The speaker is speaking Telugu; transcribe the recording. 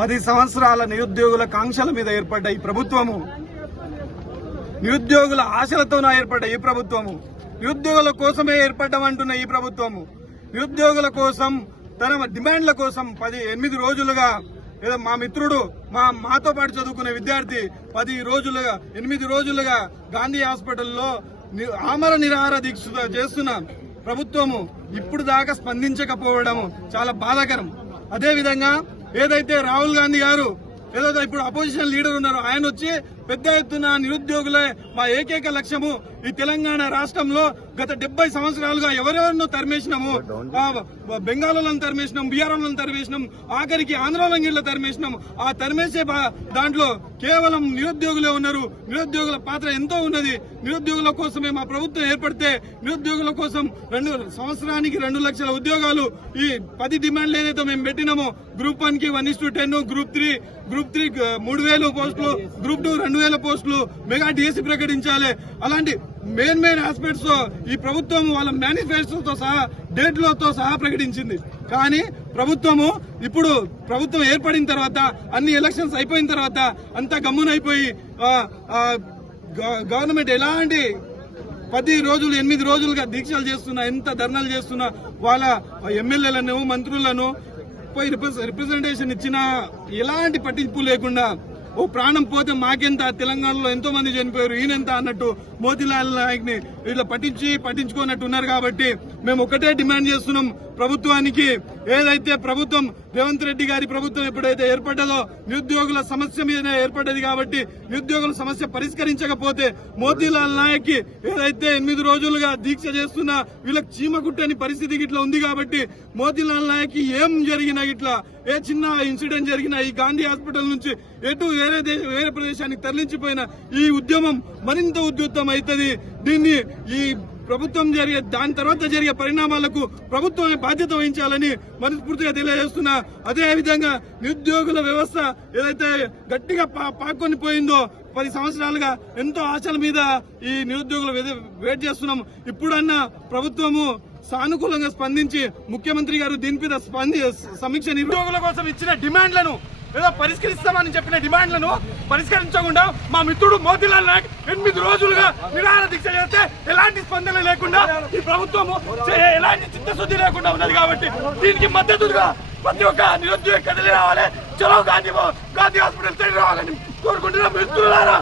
10 సంవత్సరాల నిరుద్యోగుల కాంక్షల మీద ఏర్పడ్డ ఈ ప్రభుత్వము, నిరుద్యోగుల ఆశలతోనే ఏర్పడ్డ ఈ ప్రభుత్వము, నిరుద్యోగుల కోసమే ఏర్పడ్డమంటున్న ఈ ప్రభుత్వము, నిరుద్యోగుల కోసం తన డిమాండ్ల కోసం 8 రోజులుగా ఏదో మా మిత్రుడు మాతో పాటు చదువుకునే విద్యార్థి 8 రోజులుగా గాంధీ హాస్పిటల్లో ఆమర నిరాహార దీక్ష చేస్తున్న ప్రభుత్వము ఇప్పుడు దాకా స్పందించకపోవడం చాలా బాధాకరం. అదేవిధంగా ఏదైతే రాహుల్ గాంధీ గారు ఏదైతే ఇప్పుడు అపోజిషన్ లీడర్ ఉన్నారో ఆయన వచ్చి పెద్ద ఎత్తున నిరుద్యోగులే మా ఏకైక లక్ష్యము, ఈ తెలంగాణ రాష్ట్రంలో గత 70 సంవత్సరాలుగా ఎవరెవరినో తరిమేసినాము, బెంగాలను తరిమేసినాం, బీహార్లను తరిమేసినాం, ఆఖరికి ఆంధ్రలో తరిమేసినాం. ఆ తరిమేసే దాంట్లో కేవలం నిరుద్యోగులే ఉన్నారు. నిరుద్యోగుల పాత్ర ఎంతో ఉన్నది. నిరుద్యోగుల కోసమే మా ప్రభుత్వం ఏర్పడితే నిరుద్యోగుల కోసం సంవత్సరానికి 2 లక్షల ఉద్యోగాలు, ఈ 10 డిమాండ్లు ఏదైతే మేము పెట్టినామో గ్రూప్ 1 కి 1:10, గ్రూప్ 3 3,000 పోస్టులు, గ్రూప్ 2 2,000 పోస్టులు, మెగా డిఎస్సీ ప్రకటించాలి. అలాంటి మెయిన్ ఆస్పెక్ట్స్ ఈ ప్రభుత్వం వాళ్ళ మేనిఫెస్టోతో సహా డేట్లతో సహా ప్రకటించింది. కానీ ఇప్పుడు ప్రభుత్వం ఏర్పడిన తర్వాత అన్ని ఎలక్షన్స్ అయిపోయిన తర్వాత అంతా గమ్మునైపోయి గవర్నమెంట్ ఎలాంటి 10 రోజులు 8 రోజులుగా దీక్షలు చేస్తున్నా, ఎంత ధర్నాలు చేస్తున్నా, వాళ్ళ ఎమ్మెల్యేలను మంత్రులను పోయి రిప్రజెంటేషన్ ఇచ్చినా ఎలాంటి పట్టింపు లేకుండా ఓ ప్రాణం పోతే మాకెంత, తెలంగాణలో ఎంతో మంది చనిపోయారు ఈయనెంత అన్నట్టు మోతీలాల్ నాయక్ ని ఇట్లా పట్టించుకోనట్టు ఉన్నారు. కాబట్టి మేము ఒకటే డిమాండ్ చేస్తున్నాం ప్రభుత్వానికి, ఏదైతే ప్రభుత్వం రేవంత్ రెడ్డి గారి ప్రభుత్వం ఎప్పుడైతే ఏర్పడ్డదో నిరుద్యోగుల సమస్య మీదనే ఏర్పడ్డది. కాబట్టి నిరుద్యోగుల సమస్య పరిష్కరించకపోతే మోతీలాల్ నాయక్ కి ఏదైతే 8 రోజులుగా దీక్ష చేస్తున్నా వీళ్ళకి చీమ కుట్టని పరిస్థితి ఇట్లా ఉంది. కాబట్టి మోతీలాల్ నాయక్ ఏం జరిగినా ఇట్లా ఏ చిన్న ఇన్సిడెంట్ జరిగినా ఈ గాంధీ హాస్పిటల్ నుంచి ఎటు వేరే ప్రదేశానికి తరలించిపోయిన ఈ ఉద్యమం మరింత ఉధృతం అవుతుంది. దీన్ని ఈ ప్రభుత్వం దాని తర్వాత జరిగే పరిణామాలకు ప్రభుత్వమే బాధ్యత వహించాలని మనస్ఫూర్తిగా తెలియజేస్తున్నా. అదేవిధంగా నిరుద్యోగుల వ్యవస్థ ఏదైతే గట్టిగా పాక్కొని పోయిందో 10 సంవత్సరాలుగా ఎంతో ఆశల మీద ఈ నిరుద్యోగులు వెయిట్ చేస్తున్నాం. ఇప్పుడన్నా ప్రభుత్వము సానుకూలంగా స్పందించి ముఖ్యమంత్రి గారు దీని మీద సమీక్ష నిరుద్యోగుల కోసం ఇచ్చిన డిమాండ్లను ఏదో పరిష్కరిస్తామని చెప్పిన డిమాండ్లను పరిష్కరించకుండా మా మిత్రుడు మోతీలాల్ నాయక్ 8 రోజులుగా నిరాహార దీక్ష చేస్తే ఎలాంటి స్పందన లేకుండా ఈ ప్రభుత్వము ఎలాంటి చిత్తశుద్ధి లేకుండా ఉన్నది. కాబట్టి దీనికి మద్దతుగా ప్రతి ఒక్క నిరుద్యోగ కదిలి రావాలి, చలో గాంధీ హాస్పిటల్ తరలి రావాలని కోరుకుంటున్నాం మిత్రులారా.